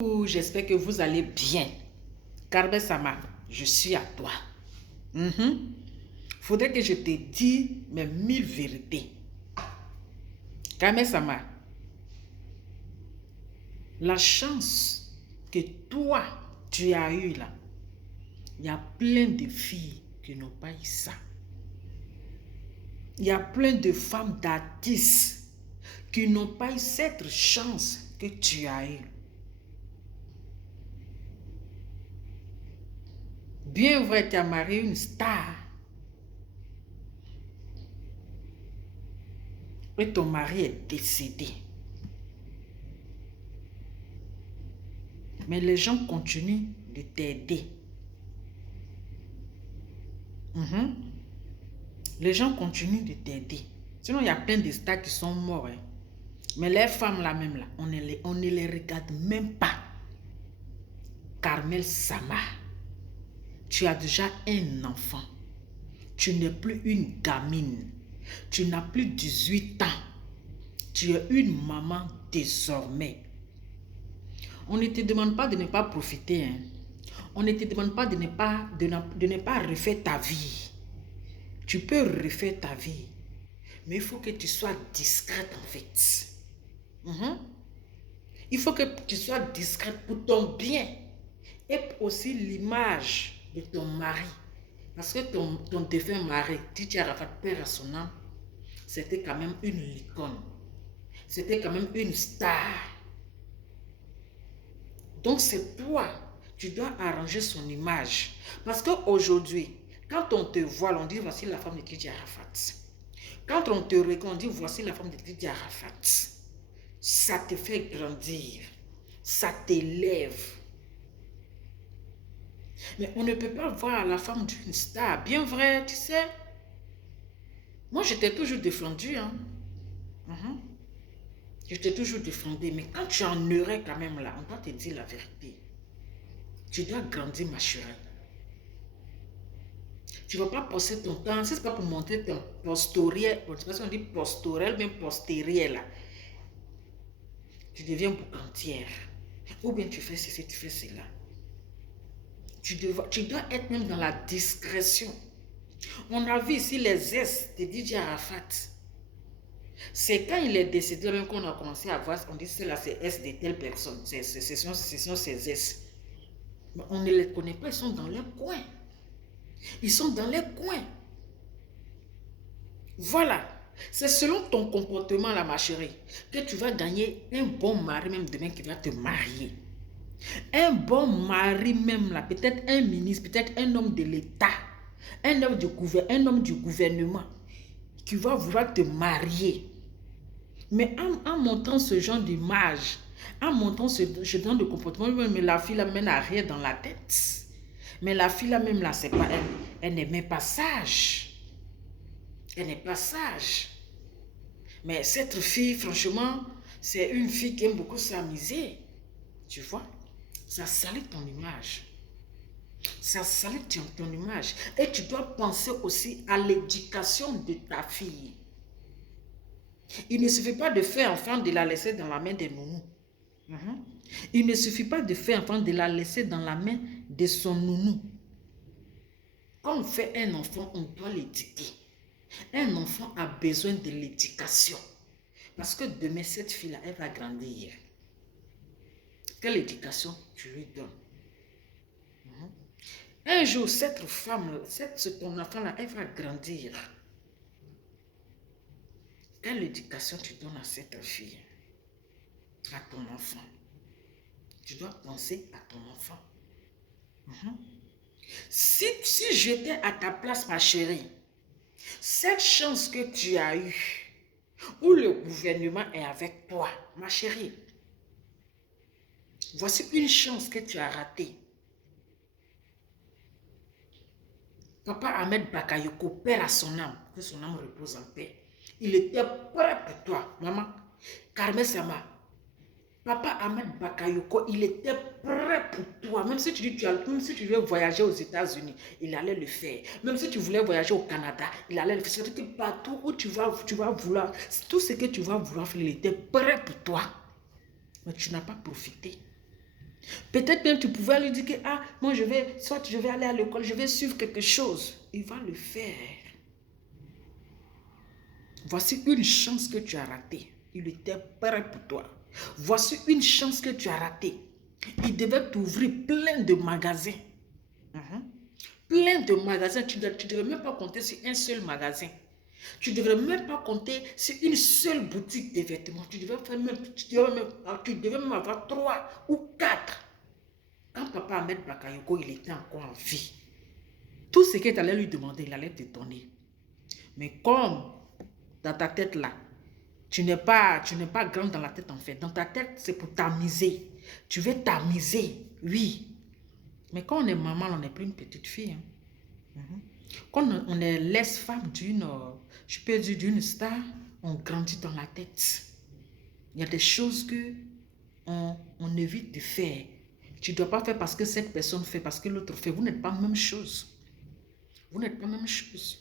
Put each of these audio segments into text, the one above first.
J'espère que vous allez bien. Carmen Sama, je suis à toi. Faudrait que je te dise mes 1000 vérités. Carmen Sama, la chance que toi, tu as eue là, il y a plein de filles qui n'ont pas eu ça. Il y a plein de femmes d'artistes qui n'ont pas eu cette chance que tu as eue. Bien vrai, tu as marié une star. Et ton mari est décédé. Mais les gens continuent de t'aider. Les gens continuent de t'aider. Sinon, il y a plein de stars qui sont morts. Hein. Mais les femmes là même là, on ne les regarde même pas. Carmen Sama, tu as déjà un enfant. Tu n'es plus une gamine. Tu n'as plus 18 ans. Tu es une maman désormais. On ne te demande pas de ne pas profiter. Hein. On ne te demande pas de ne pas refaire ta vie. Tu peux refaire ta vie. Mais il faut que tu sois discrète en fait. Il faut que tu sois discrète pour ton bien. Et aussi l'image de ton mari. Parce que ton défunt mari, Didier Arafat, père à son âme, c'était quand même une icône. C'était quand même une star. Donc c'est toi, tu dois arranger son image. Parce qu'aujourd'hui, quand on te voit, on dit voici la femme de Didier Arafat. Quand on te reconnaît, on dit voici la femme de Didier Arafat. Ça te fait grandir. Ça t'élève. Mais on ne peut pas voir la femme d'une star. Bien vrai, tu sais. Moi, je t'ai toujours défendu. Hein. Je t'ai toujours défendu. Mais quand tu en aurais quand même là, on doit te dire la vérité. Tu dois grandir, ma chérie. Tu ne vas pas passer ton temps. Si ce n'est pas pour montrer ton postérieur, je ne sais pas si on dit postérieur, mais postérieur là. Tu deviens boucantière. Ou bien tu fais ceci, tu fais cela. Tu dois être même dans la discrétion. On a vu ici les S de Didier Arafat. C'est quand il est décédé même qu'on a commencé à voir, on dit c'est là, c'est S de telle personne. Ce sont ces S. Mais on ne les connaît pas, ils sont dans les coins. Ils sont dans les coins. Voilà. C'est selon ton comportement là, ma chérie, que tu vas gagner un bon mari même demain qui va te marier. Un bon mari même là, peut-être un ministre, peut-être un homme de l'État, un homme du gouvernement qui va vouloir te marier. Mais en montrant ce genre d'image, en montrant ce genre de comportement, mais la fille là mène à rien dans la tête. Mais la fille là même là, c'est pas elle n'est même pas sage. Elle n'est pas sage. Mais cette fille, franchement, c'est une fille qui aime beaucoup s'amuser. Tu vois? Ça salit ton image. Ça salit ton image. Et tu dois penser aussi à l'éducation de ta fille. Il ne suffit pas de faire enfant de la laisser dans la main des nounous. Il ne suffit pas de faire enfant de la laisser dans la main de son nounou. Quand on fait un enfant, on doit l'éduquer. Un enfant a besoin de l'éducation. Parce que demain, cette fille-là, elle va grandir. Quelle éducation tu lui donnes? Un jour, cette femme, ton enfant-là, elle va grandir. Quelle éducation tu donnes à cette fille? À ton enfant. Tu dois penser à ton enfant. Si j'étais à ta place, ma chérie, cette chance que tu as eue, où le gouvernement est avec toi, ma chérie, voici une chance que tu as ratée. Papa Ahmed Bakayoko, père à son âme, que son âme repose en paix. Il était prêt pour toi, maman. Carmen Sama, Papa Ahmed Bakayoko, il était prêt pour toi. Même si tu veux voyager aux États-Unis, il allait le faire. Même si tu voulais voyager au Canada, il allait le faire. C'est-à-dire que partout où tu vas vouloir, tout ce que tu vas vouloir faire, il était prêt pour toi. Mais tu n'as pas profité. Peut-être même tu pouvais lui dire que, ah, moi soit je vais aller à l'école, je vais suivre quelque chose. Il va le faire. Voici une chance que tu as ratée. Il était prêt pour toi. Voici une chance que tu as ratée. Il devait t'ouvrir plein de magasins. Plein de magasins. Tu ne devrais même pas compter sur un seul magasin. Tu ne devrais même pas compter sur une seule boutique de vêtements. Tu devais même avoir 3 ou 4. Quand papa Ahmed Bakayoko, il était encore en vie, tout ce que tu allais lui demander, il allait te donner. Mais comme dans ta tête là, tu n'es pas grand dans la tête en fait. Dans ta tête, c'est pour t'amuser. Tu veux t'amuser, oui. Mais quand on est maman, on n'est plus une petite fille. Quand on est laisse-femme je peux dire d'une star, on grandit dans la tête. Il y a des choses que on évite de faire. Tu ne dois pas faire parce que cette personne fait, parce que l'autre fait. Vous n'êtes pas la même chose. Vous n'êtes pas la même chose.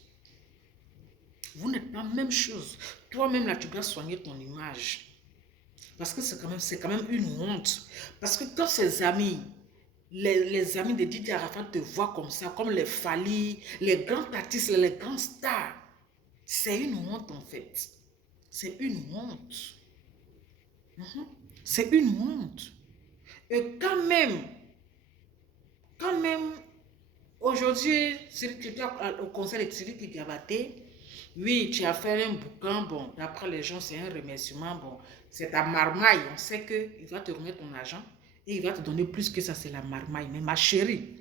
Vous n'êtes pas la même chose. Toi-même, là, tu dois soigner ton image. Parce que c'est quand même une honte. Parce que quand ses amis, les amis de Didier Arafat te voient comme ça, comme les Fali, les grands artistes, les grands stars, c'est une honte en fait. C'est une honte. C'est une honte. Et quand même, aujourd'hui, si tu es au conseil de Tsiriki Diabaté, oui, tu as fait un bouquin, bon, d'après les gens, c'est un remerciement, bon, c'est ta marmaille, on sait qu'il va te remettre ton argent et il va te donner plus que ça, c'est la marmaille. Mais ma chérie,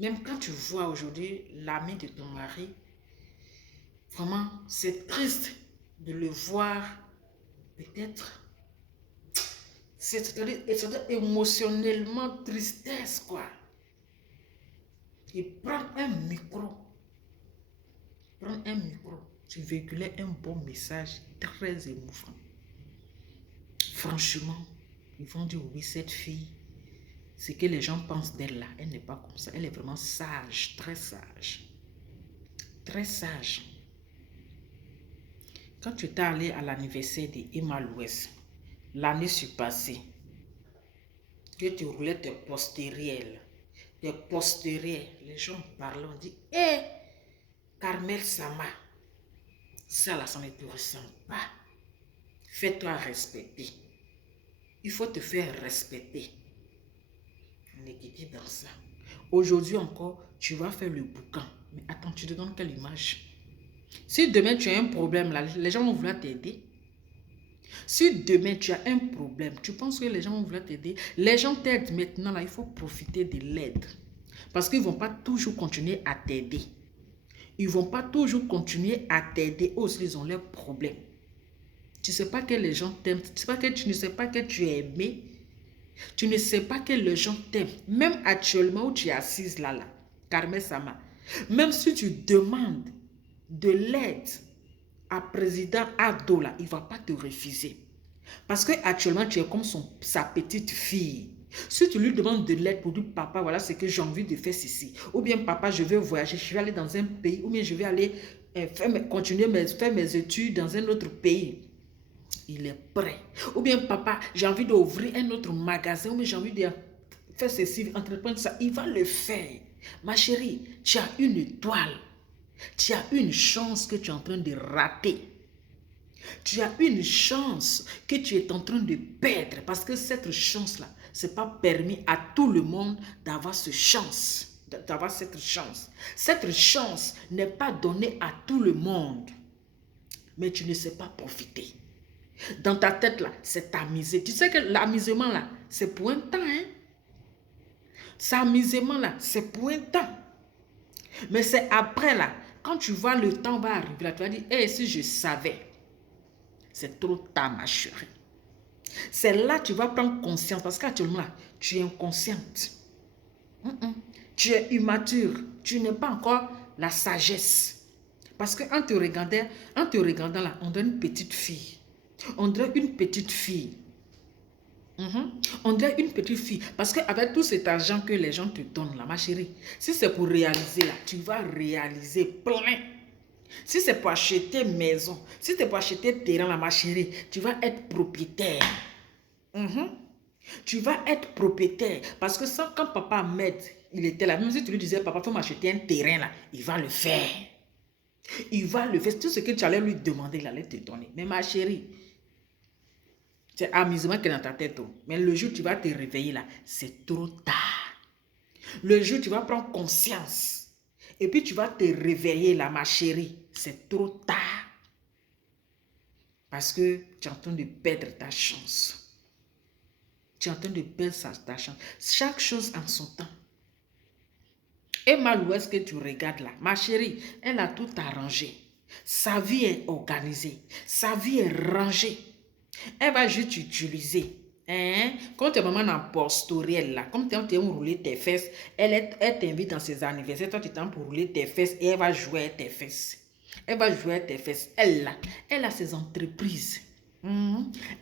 même quand tu vois aujourd'hui l'ami de ton mari, vraiment, c'est triste de le voir, peut-être, c'est-à-dire émotionnellement tristesse, quoi. Il prend un micro, tu véhiculais un bon message très émouvant. Franchement, ils vont dire oui, cette fille, ce que les gens pensent d'elle là, elle n'est pas comme ça. Elle est vraiment sage, très sage. Très sage. Quand tu étais allé à l'anniversaire d'Emma Louès, l'année surpassée, que tu roulais tes postérieurs, les gens parlent, on dit, hé, Carmel Sama, ça là, ça ne te ressemble pas. Fais-toi respecter. Il faut te faire respecter. On est dit dans ça. Aujourd'hui encore, tu vas faire le bouquin. Mais attends, tu te donnes quelle image? Si demain tu as un problème là, les gens vont vouloir t'aider. Si demain tu as un problème, tu penses que les gens vont vouloir t'aider? Les gens t'aident maintenant là, il faut profiter de l'aide. Parce qu'ils ne vont pas toujours continuer à t'aider. Ils ne vont pas toujours continuer à t'aider. Aussi, ils ont leurs problèmes. Tu ne sais pas que les gens t'aiment. Tu ne sais pas que tu es aimé. Tu ne sais pas que les gens t'aiment. Même actuellement où tu es assise là, Carmel Sama, même si tu demandes de l'aide à président Ado là, il ne va pas te refuser. Parce que actuellement tu es comme sa petite fille. Si tu lui demandes de l'aide pour dire papa, voilà ce que j'ai envie de faire ceci. Ou bien papa, je vais voyager, je vais aller dans un pays. Ou bien je vais aller continuer faire mes études dans un autre pays. Il est prêt. Ou bien papa, j'ai envie d'ouvrir un autre magasin. Ou bien j'ai envie de faire ceci, entreprendre ça. Il va le faire. Ma chérie, tu as une étoile. Tu as une chance que tu es en train de rater. Tu as une chance que tu es en train de perdre parce que cette chance-là, ce n'est pas permis à tout le monde d'avoir cette chance. Cette chance n'est pas donnée à tout le monde. Mais tu ne sais pas profiter. Dans ta tête, là, c'est amusé. Tu sais que l'amusement, là, c'est pour un temps. Hein? Cet amusement, là, c'est pour un temps. Mais c'est après, là, quand tu vois le temps va arriver, là, tu vas dire, hey, si je savais. C'est trop tard, ma chérie. C'est là que tu vas prendre conscience. Parce qu'actuellement, tu es inconsciente. Tu es immature. Tu n'as pas encore la sagesse. Parce qu'en te regardant là, on dirait une petite fille. On dirait une petite fille. On dirait une petite fille. Parce qu'avec tout cet argent que les gens te donnent là, ma chérie, si c'est pour réaliser là, tu vas réaliser plein. Si c'est pour acheter maison, si c'est pour acheter terrain là, ma chérie, tu vas être propriétaire. Mhm. Tu vas être propriétaire. Parce que ça, quand papa m'aide, il était là. Même si tu lui disais, papa, faut m'acheter un terrain là, il va le faire. Il va le faire. Tout ce que tu allais lui demander, il allait te donner. Mais ma chérie, c'est amusement qui est dans ta tête. Mais le jour où tu vas te réveiller là, c'est trop tard. Le jour où tu vas prendre conscience. Et puis tu vas te réveiller là, ma chérie. C'est trop tard. Parce que tu es en train de perdre ta chance. Tu es en train de perdre ta chance. Chaque chose en son temps. Et mal où est-ce que tu regardes là? Ma chérie, elle a tout arrangé. Sa vie est organisée. Sa vie est rangée. Elle va juste utiliser. Hein? Quand tu es maman en postoriel là, comme tu es rouler tes fesses, elle t'invite dans ses anniversaires, toi tu t'en pour rouler tes fesses et elle va jouer avec tes fesses. Elle va jouer avec tes fesses. Elle a ses entreprises.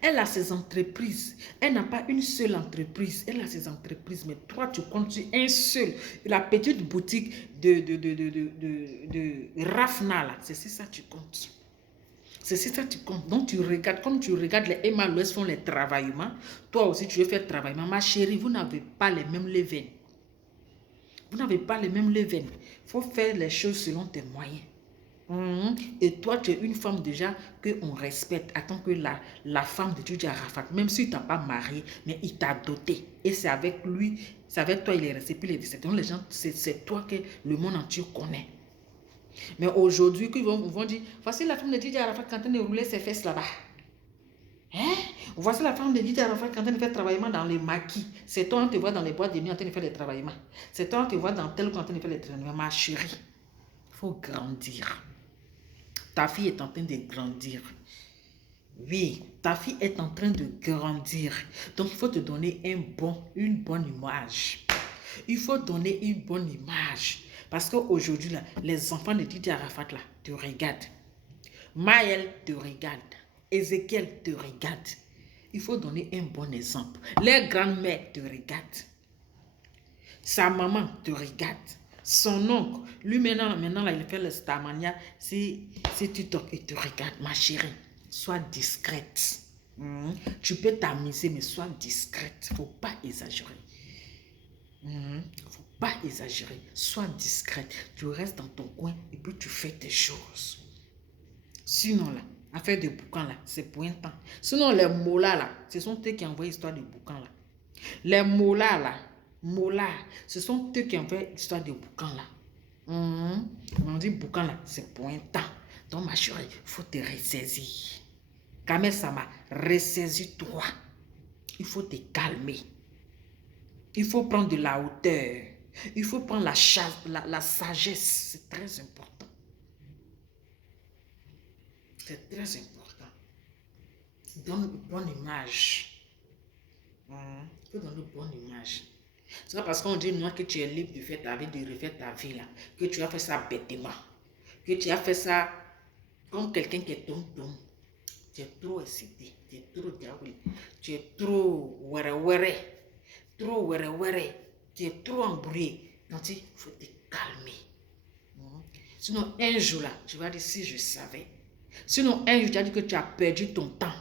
Elle a ses entreprises. Elle n'a pas une seule entreprise. Elle a ses entreprises. Mais toi, tu comptes sur un seul. La petite boutique de Rafna, là. C'est ça que tu comptes. C'est ça que tu comptes. Donc, tu regardes, comme tu regardes les Emma Louest font les travaillements, toi aussi, tu veux faire travaillement. Ma chérie, vous n'avez pas les mêmes levains. Vous n'avez pas les mêmes levains. Il faut faire les choses selon tes moyens. Et toi, tu es une femme déjà qu'on respecte. Attends que la femme de Dieu Arafat, même si tu n'as pas marié, mais il t'a doté. Et c'est avec lui, c'est avec toi il est resté. Puis les gens, c'est toi que le monde entier connaît. Mais aujourd'hui, ils vont dire, voici la femme de Dieu Arafat qui est en train de rouler ses fesses là-bas. Hein? Voici la femme de Dieu Arafat qui est en train de faire travaillement dans les maquis. C'est toi, on te voit dans les boîtes de nuit en train de faire les travaillements. C'est toi, on te voit dans tel ou en train de faire les travaillements. Ma chérie, il faut grandir. Ta fille est en train de grandir. Oui, ta fille est en train de grandir. Donc, il faut te donner une bonne image. Il faut donner une bonne image. Parce qu'aujourd'hui, les enfants de Didier Arafat là, te regardent. Maël te regarde. Ézéchiel te regarde. Il faut donner un bon exemple. Les grands-mères te regardent. Sa maman te regarde. Son oncle, lui maintenant là, il fait le Starmania. Si tu toques et te regarde, ma chérie, sois discrète. Tu peux t'amuser, mais sois discrète. Faut pas exagérer. Faut pas exagérer. Sois discrète. Tu restes dans ton coin et puis tu fais tes choses. Sinon là, affaire de boucan là, c'est pour un temps. Sinon les molas là, ce sont eux qui envoient l'histoire de boucan là. Les molas là, ce sont eux qui envoient l'histoire de boucan là. On dit boucan là, c'est pour un temps. Donc ma chérie, il faut te ressaisir. Kamel Sama, ressaisis-toi. Il faut te calmer. Il faut prendre de la hauteur. Il faut prendre la sagesse. C'est très important. C'est très important. Donne une bonne image. Il faut donner une bonne image. C'est pas parce qu'on dit non que tu es libre de faire ta vie, de refaire ta vie là, que tu as fait ça bêtement. Que tu as fait ça comme quelqu'un qui est tom-tom. Tu es trop excité, tu es trop diabolique, tu es trop wéré, tu es trop embrouillé. Donc il faut te calmer. Sinon un jour là, tu vas dire si je savais. Sinon un jour tu as dit que tu as perdu ton temps.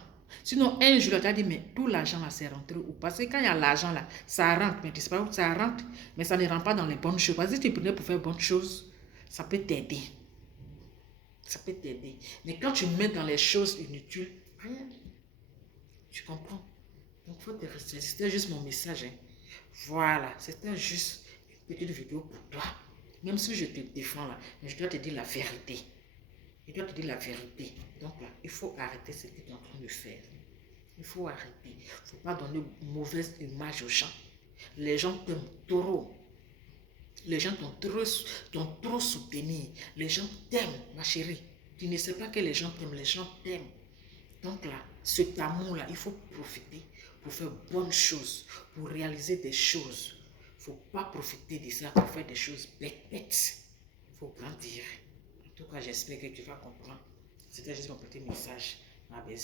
Sinon un jour là, tu as dit mais tout l'argent là c'est rentré où? Parce que quand il y a l'argent là, ça rentre, mais tu sais pas où ça rentre, mais ça ne rentre pas dans les bonnes choses. Parce que si tu prenais pour faire bonnes choses, ça peut t'aider. Ça peut t'aider. Mais quand tu mets dans les choses inutiles, rien. Tu comprends? Donc, il faut te rester. C'était juste mon message. Voilà. C'était juste une petite vidéo pour toi. Même si je te défends là, mais je dois te dire la vérité. Je dois te dire la vérité. Donc là, il faut arrêter ce que tu es en train de faire. Il faut arrêter. Il ne faut pas donner une mauvaise image aux gens. Les gens t'aiment trop. Les gens t'ont trop soutenu. Les gens t'aiment, ma chérie. Tu ne sais pas que les gens t'aiment. Les gens t'aiment. Donc là, cet amour-là, il faut profiter pour faire bonnes choses, pour réaliser des choses. Il ne faut pas profiter de ça pour faire des choses bêtes. Il faut grandir. En tout cas, j'espère que tu vas comprendre. C'était juste mon petit message. Ma belle.